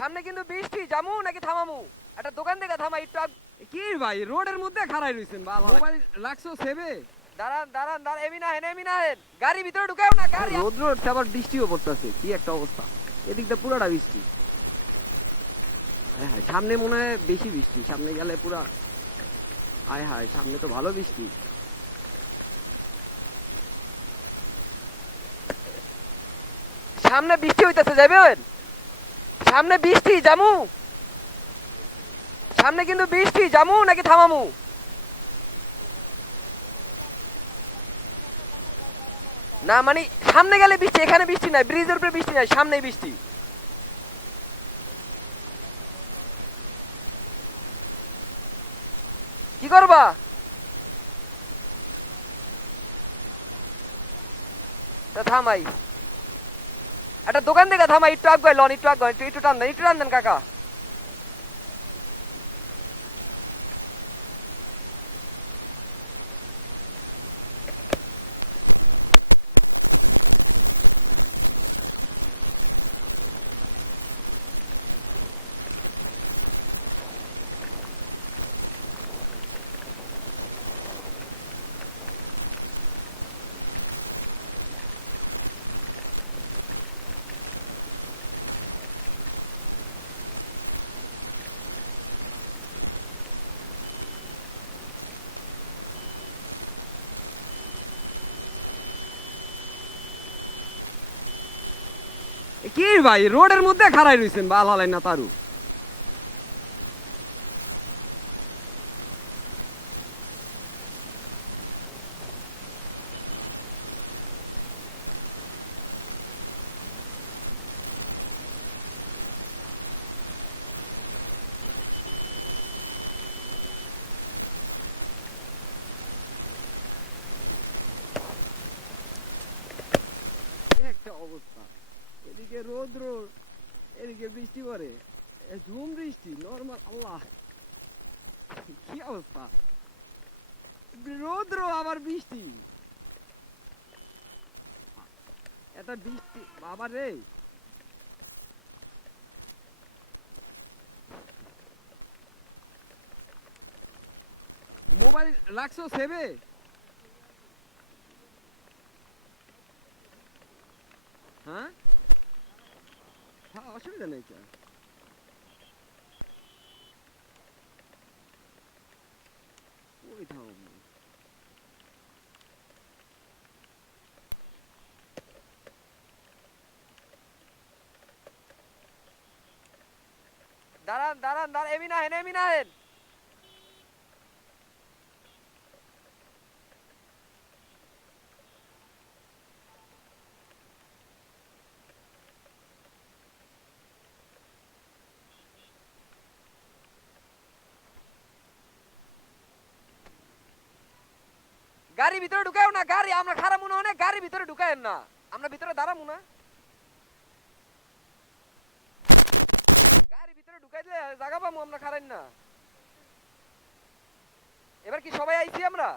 সামনে কিন্তু বৃষ্টি, যামু নাকি থামামু? একটা দোকান থেকে থামা একটু কি ভাই রোডের মধ্যে খাড়াই রইছেন বাবা, মোবাইল রাখছো সেবে? দাঁড়ান দাঁড়ান দাঁড়ান, এমি না হেন এমি না হেন, গাড়ি ভিতরে ঢুকাও না গাড়ি। রোদ আবার বৃষ্টিও পড়তেছে, কি একটা অবস্থা। এদিকটা পুরাটা বৃষ্টি। সামনে মনে হয় বেশি বৃষ্টি, সামনে গেলে পুরা হায় হায়, সামনে তো ভালো বৃষ্টি। সামনে বৃষ্টি হইতেছে, যাবেন? সামনে বৃষ্টি, যামু? সামনে কিন্তু বৃষ্টি, যামু নাকি থামামু? না মানে সামনে গেলে বৃষ্টি, এখানে বৃষ্টি নাই, ব্রিজের উপরে বৃষ্টি নাই, সামনে বৃষ্টি। কি করবা? তো থামাই, একটা দোকান থেকে থামাই, একটু আগে লন, একটু আগে, একটু একটু টান দেন, একটু টান দেন কাকা। কি ভাই রোডের মধ্যে খাড়াই রইছেন বাল হালাই না তারু। কি একটা অবস্থা, এদিকে রোদ, এদিকে বৃষ্টি পড়ে, ঝুম বৃষ্টি নরমাল। আল্লাহ কি অবস্থা, রোদ আবার বৃষ্টি, এত বৃষ্টি বাবা রে। মোবাইল রাখছো সেবে? হ্যাঁ হ্যাঁ, অসুবিধা নেই তো। ওই থামো। দাঁড়ান দাঁড়ান দাঁড়ান, এমি না হেন এমি না হেন। গাড়ি ভিতরে ঢুকাও না গাড়ি, আমরা খারাপ মনে হয় না, গাড়ি ভিতরে ঢুকায়েন না, আমরা ভিতরে দাঁড়াবো না। গাড়ি ভিতরে ঢুকাই দিলে জায়গা পাবো, আমরা খারাপ না। এবার কি সবাই আইছি আমরা?